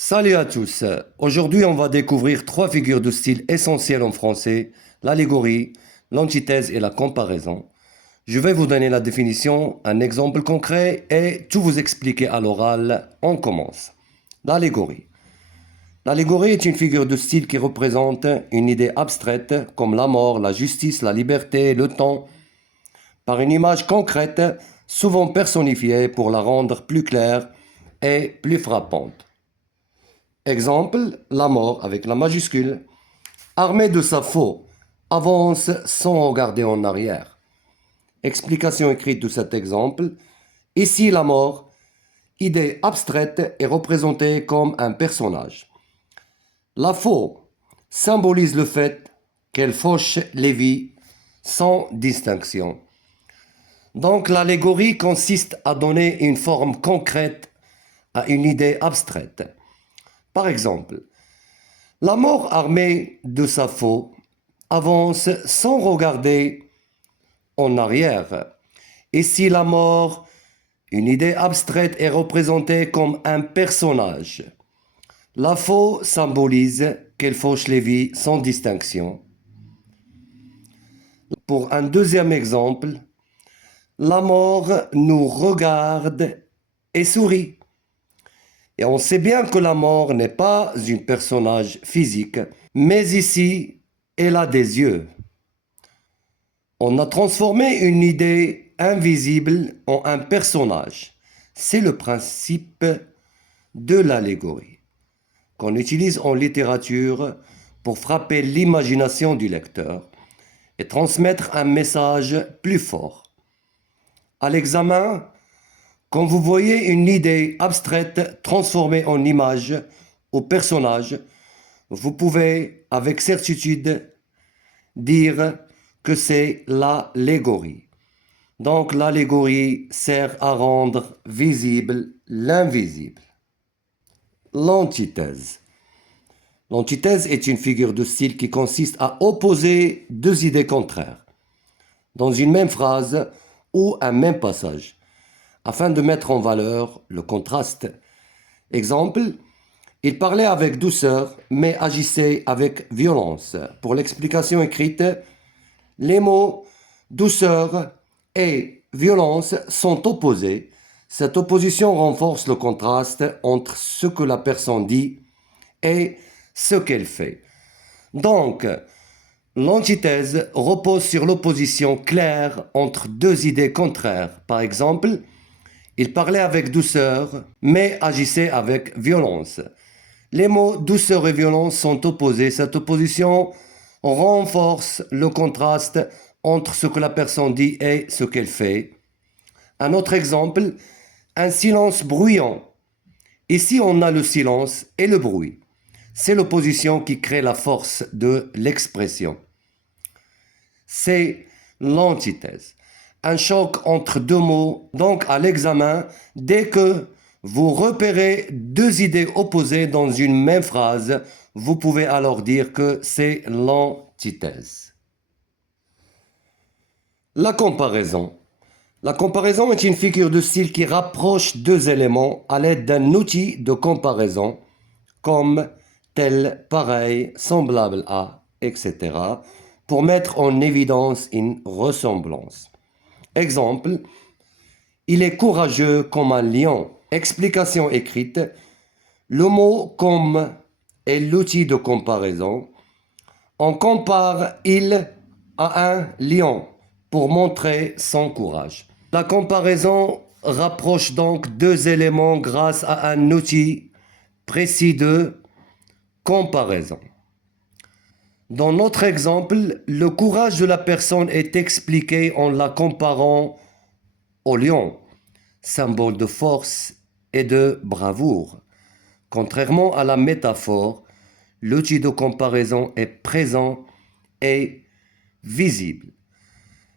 Salut à tous. Aujourd'hui, on va découvrir trois figures de style essentielles en français, l'allégorie, l'antithèse et la comparaison. Je vais vous donner la définition, un exemple concret et tout vous expliquer à l'oral. On commence. L'allégorie. L'allégorie est une figure de style qui représente une idée abstraite comme la mort, la justice, la liberté, le temps, par une image concrète, souvent personnifiée pour la rendre plus claire et plus frappante. Exemple, la mort avec la majuscule, armée de sa faux, avance sans regarder en arrière. Explication écrite de cet exemple. Ici, la mort, idée abstraite, est représentée comme un personnage. La faux symbolise le fait qu'elle fauche les vies sans distinction. Donc l'allégorie consiste à donner une forme concrète à une idée abstraite. Par exemple, la mort armée de sa faux avance sans regarder en arrière. Et si la mort, une idée abstraite, est représentée comme un personnage, la faux symbolise qu'elle fauche les vies sans distinction. Pour un deuxième exemple, la mort nous regarde et sourit. Et on sait bien que la mort n'est pas un personnage physique, mais ici, elle a des yeux. On a transformé une idée invisible en un personnage. C'est le principe de l'allégorie qu'on utilise en littérature pour frapper l'imagination du lecteur et transmettre un message plus fort. À l'examen, quand vous voyez une idée abstraite transformée en image ou personnage, vous pouvez avec certitude dire que c'est l'allégorie. Donc l'allégorie sert à rendre visible l'invisible. L'antithèse. L'antithèse est une figure de style qui consiste à opposer deux idées contraires dans une même phrase ou un même passage, afin de mettre en valeur le contraste. Exemple, il parlait avec douceur, mais agissait avec violence. Pour l'explication écrite, les mots douceur et violence sont opposés. Cette opposition renforce le contraste entre ce que la personne dit et ce qu'elle fait. Donc, l'antithèse repose sur l'opposition claire entre deux idées contraires. Par exemple, il parlait avec douceur, mais agissait avec violence. Les mots douceur et violence sont opposés. Cette opposition renforce le contraste entre ce que la personne dit et ce qu'elle fait. Un autre exemple, un silence bruyant. Ici, on a le silence et le bruit. C'est l'opposition qui crée la force de l'expression. C'est l'antithèse. Un choc entre deux mots, donc à l'examen, dès que vous repérez deux idées opposées dans une même phrase, vous pouvez alors dire que c'est l'antithèse. La comparaison. La comparaison est une figure de style qui rapproche deux éléments à l'aide d'un outil de comparaison, comme tel, pareil, semblable à, etc., pour mettre en évidence une ressemblance. Exemple, il est courageux comme un lion. Explication écrite, le mot comme est l'outil de comparaison. On compare il à un lion pour montrer son courage. La comparaison rapproche donc deux éléments grâce à un outil précis de comparaison. Dans notre exemple, le courage de la personne est expliqué en la comparant au lion, symbole de force et de bravoure. Contrairement à la métaphore, l'outil de comparaison est présent et visible.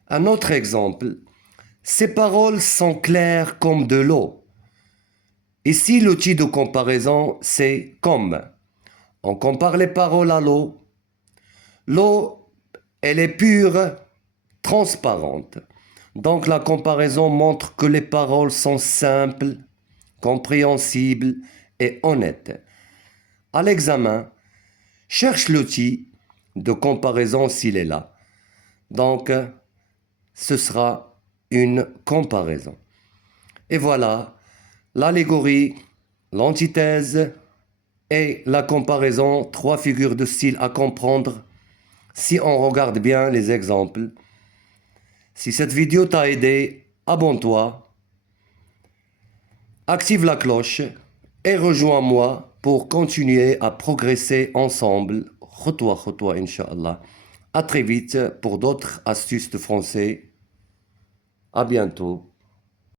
Un autre exemple, ces paroles sont claires comme de l'eau. Ici, l'outil de comparaison, c'est comme. On compare les paroles à l'eau. L'eau, elle est pure, transparente. Donc la comparaison montre que les paroles sont simples, compréhensibles et honnêtes. À l'examen, cherche l'outil de comparaison s'il est là. Donc, ce sera une comparaison. Et voilà, l'allégorie, l'antithèse et la comparaison, trois figures de style à comprendre si on regarde bien les exemples. Si cette vidéo t'a aidé, abonne-toi, active la cloche et rejoins-moi pour continuer à progresser ensemble. Khotwa, Inch'Allah. À très vite pour d'autres astuces de français. À bientôt.